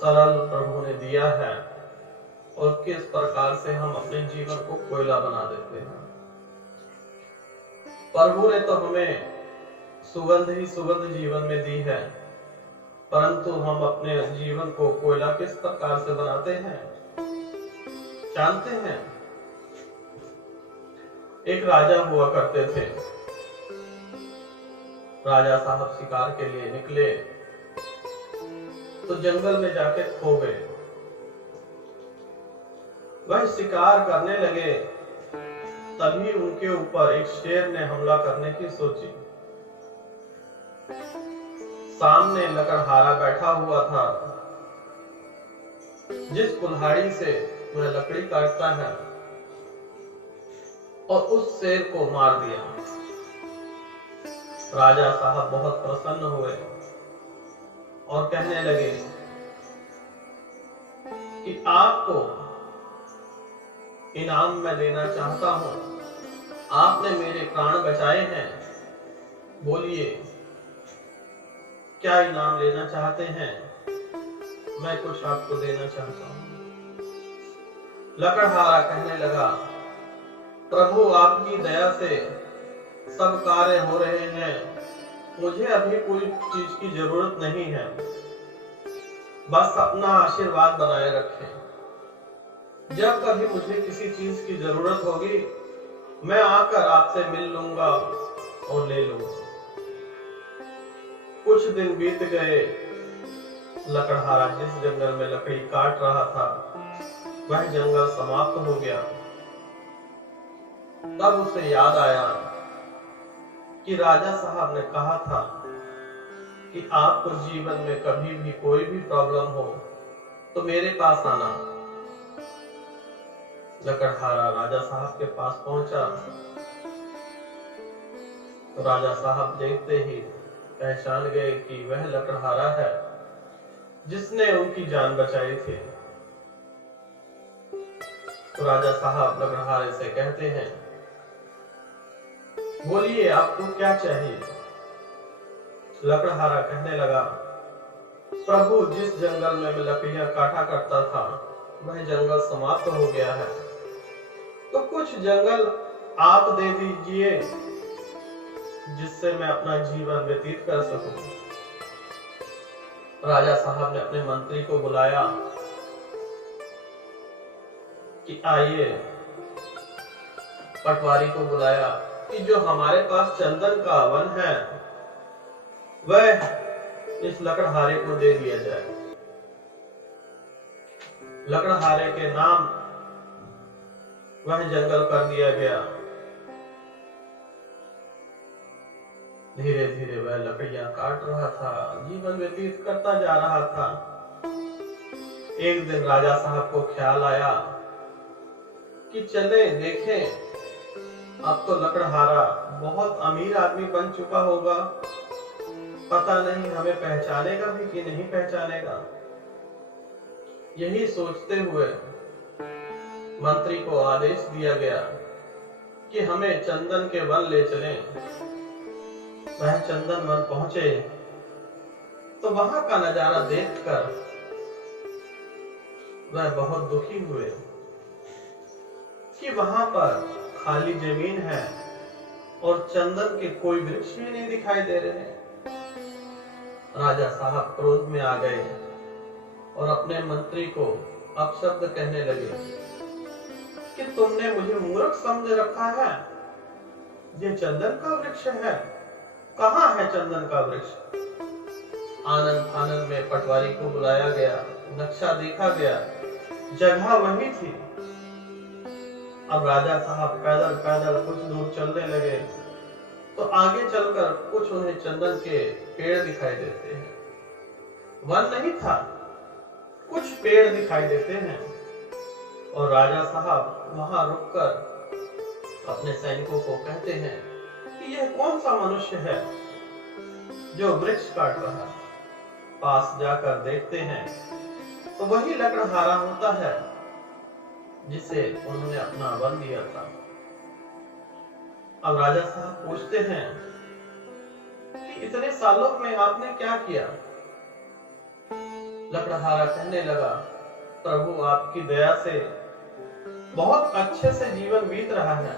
सरल प्रभु ने दिया है और किस प्रकार से हम अपने जीवन को कोयला बना देते हैं। प्रभु ने तो हमें सुगंध ही सुगंध जीवन में दी है, परंतु हम अपने जीवन को कोयला किस प्रकार से बनाते हैं जानते हैं? एक राजा हुआ करते थे। राजा साहब शिकार के लिए निकले तो जंगल में जाके खो गए। वह शिकार करने लगे, तभी उनके ऊपर एक शेर ने हमला करने की सोची। सामने लकड़हारा बैठा हुआ था, जिस कुल्हाड़ी से वह लकड़ी काटता है, और उस शेर को मार दिया। राजा साहब बहुत प्रसन्न हुए और कहने लगे कि आपको इनाम मैं देना चाहता हूं, आपने मेरे प्राण बचाए हैं, बोलिए क्या इनाम लेना चाहते हैं? मैं कुछ आपको देना चाहता हूं। लकड़हारा कहने लगा, प्रभु आपकी दया से सब कार्य हो रहे हैं, मुझे अभी कोई चीज की जरूरत नहीं है, बस अपना आशीर्वाद बनाए रखें। जब कभी मुझे किसी चीज की जरूरत होगी, मैं आकर आपसे मिल लूंगा और ले लूंगा। कुछ दिन बीत गए। लकड़हारा जिस जंगल में लकड़ी काट रहा था, वह जंगल समाप्त हो गया। तब उसे याद आया कि राजा साहब ने कहा था कि आपको जीवन में कभी भी कोई भी प्रॉब्लम हो तो मेरे पास आना। लकड़हारा राजा साहब के पास पहुंचा तो राजा साहब देखते ही पहचान गए कि वह लकड़हारा है जिसने उनकी जान बचाई थी। तो राजा साहब लकड़हारे से कहते हैं, बोलिए आपको क्या चाहिए? लकड़हारा कहने लगा, प्रभु जिस जंगल में मैं लकड़ियां काटा करता था, वह जंगल समाप्त हो गया है, तो कुछ जंगल आप दे दीजिए जिससे मैं अपना जीवन व्यतीत कर सकूं। राजा साहब ने अपने मंत्री को बुलाया कि आइए, पटवारी को बुलाया कि जो हमारे पास चंदन का वन है वह इस लकड़हारे को दे दिया जाए। लकड़हारे के नाम वह जंगल कर दिया गया। धीरे धीरे वह लकड़ियां काट रहा था, जीवन व्यतीत करता जा रहा था। एक दिन राजा साहब को ख्याल आया कि चले देखें, अब तो लकड़हारा बहुत अमीर आदमी बन चुका होगा, पता नहीं हमें पहचानेगा भी कि नहीं पहचानेगा। यही सोचते हुए मंत्री को आदेश दिया गया कि हमें चंदन के वन ले चलें। वह चंदन वन पहुंचे तो वहां का नजारा देखकर वह बहुत दुखी हुए कि वहां पर खाली जमीन है और चंदन के कोई वृक्ष ही नहीं दिखाई दे रहे। राजा साहब क्रोध में आ गए और अपने मंत्री को अपशब्द कहने लगे कि तुमने मुझे मूर्ख समझ रखा है, ये चंदन का वृक्ष है, कहाँ है चंदन का वृक्ष? आनंद फानंद में पटवारी को बुलाया गया, नक्शा देखा गया, जगह वही थी। अब राजा साहब पैदल पैदल कुछ दूर चलने लगे तो आगे चलकर कुछ उन्हें चंदन के पेड़ दिखाई देते हैं। वन नहीं था, कुछ पेड़ दिखाई देते हैं और राजा साहब वहां रुककर अपने सैनिकों को कहते हैं कि यह कौन सा मनुष्य है जो वृक्ष काट रहा है। पास जाकर देखते हैं तो वही लकड़हारा होता है जिसे उन्होंने अपना वन दिया था। अब राजा साहब पूछते हैं कि इतने सालों में आपने क्या किया? लकड़हारा कहने लगा, प्रभु आपकी दया से बहुत अच्छे से जीवन बीत रहा है।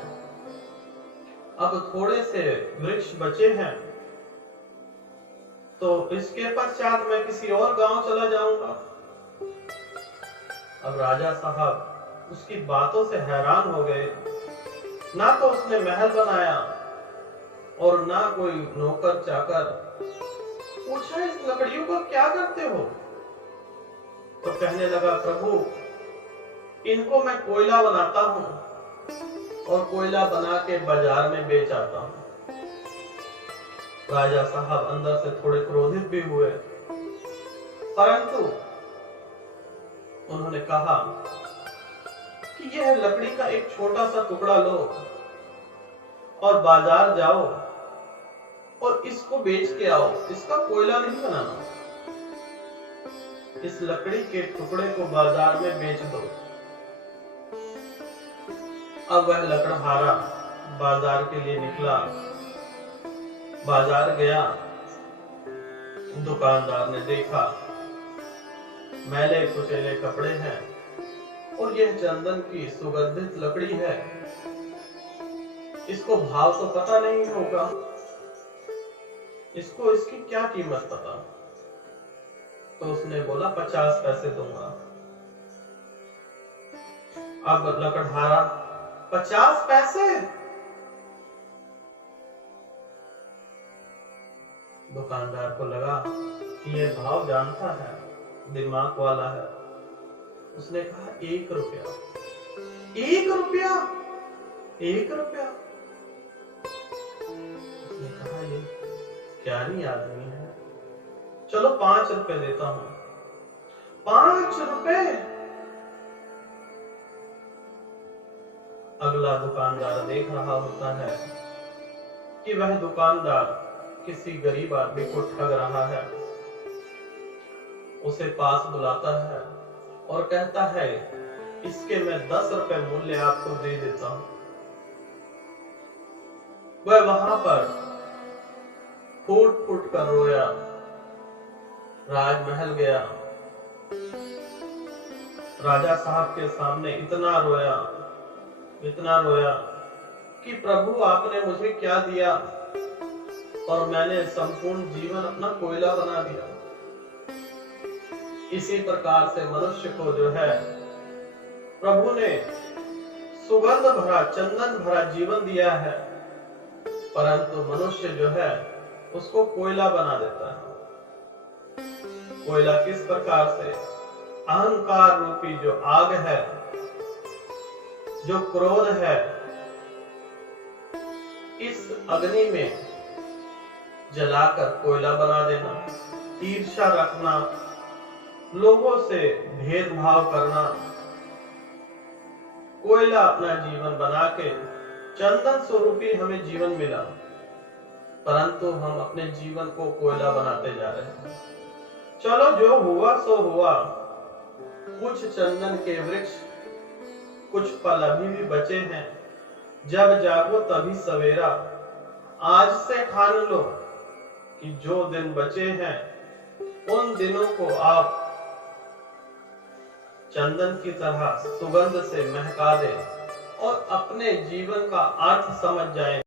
अब थोड़े से वृक्ष बचे हैं, तो इसके पश्चात मैं किसी और गांव चला जाऊंगा। अब राजा साहब उसकी बातों से हैरान हो गए। ना तो उसने महल बनाया और ना कोई नौकर चाकर। पूछा, इस लकड़ियों को क्या करते हो? तो कहने लगा, प्रभु इनको मैं कोयला बनाता हूं और कोयला बना के बाजार में बेच आता हूं। राजा साहब अंदर से थोड़े क्रोधित भी हुए, परंतु उन्होंने कहा कि यह लकड़ी का एक छोटा सा टुकड़ा लो और बाजार जाओ और इसको बेच के आओ, इसका कोयला नहीं बनाना। इस लकड़ी के टुकड़े को बाजार में बेच दो। अब वह लकड़हारा बाजार के लिए निकला। बाजार गया, दुकानदार ने देखा मैले कुचेले कपड़े हैं और यह चंदन की सुगंधित लकड़ी है, इसको भाव तो पता नहीं होगा, इसको इसकी क्या कीमत पता। तो उसने बोला 50 पैसे दूंगा। अब लकड़हारा 50 पैसे? दुकानदार को लगा कि यह भाव जानता है, दिमाग वाला है। उसने कहा 1 रुपया। 1 रुपया? 1 रुपया? उसने कहा ये क्या नहीं आदमी है, चलो 5 रुपए देता हूं। 5 रुपए? अगला दुकानदार देख रहा होता है कि वह दुकानदार किसी गरीब आदमी को ठग रहा है। उसे पास बुलाता है और कहता है, इसके मैं 10 रुपए मूल्य आपको दे देता हूं। वह वहां पर फूट फूट कर रोया, राजमहल गया, राजा साहब के सामने इतना रोया कि प्रभु आपने मुझे क्या दिया और मैंने संपूर्ण जीवन अपना कोयला बना दिया। इसी प्रकार से मनुष्य को जो है प्रभु ने सुगंध भरा, चंदन भरा जीवन दिया है, परंतु मनुष्य जो है उसको कोयला बना देता है। कोयला किस प्रकार से? अहंकार रूपी जो आग है, जो क्रोध है, इस अग्नि में जलाकर कोयला बना देना, ईर्ष्या रखना, लोगों से भेदभाव करना, कोयला अपना जीवन बना के चंदन स्वरूपी हमें जीवन मिला, परंतु हम अपने जीवन को कोयला बनाते जा रहे हैं। चलो जो हुआ सो हुआ। कुछ चंदन के वृक्ष, कुछ फल अभी भी बचे हैं। जब जागो तभी सवेरा। आज से ठान लो कि जो दिन बचे हैं उन दिनों को आप चंदन की तरह सुगंध से महका दें और अपने जीवन का अर्थ समझ जाएं।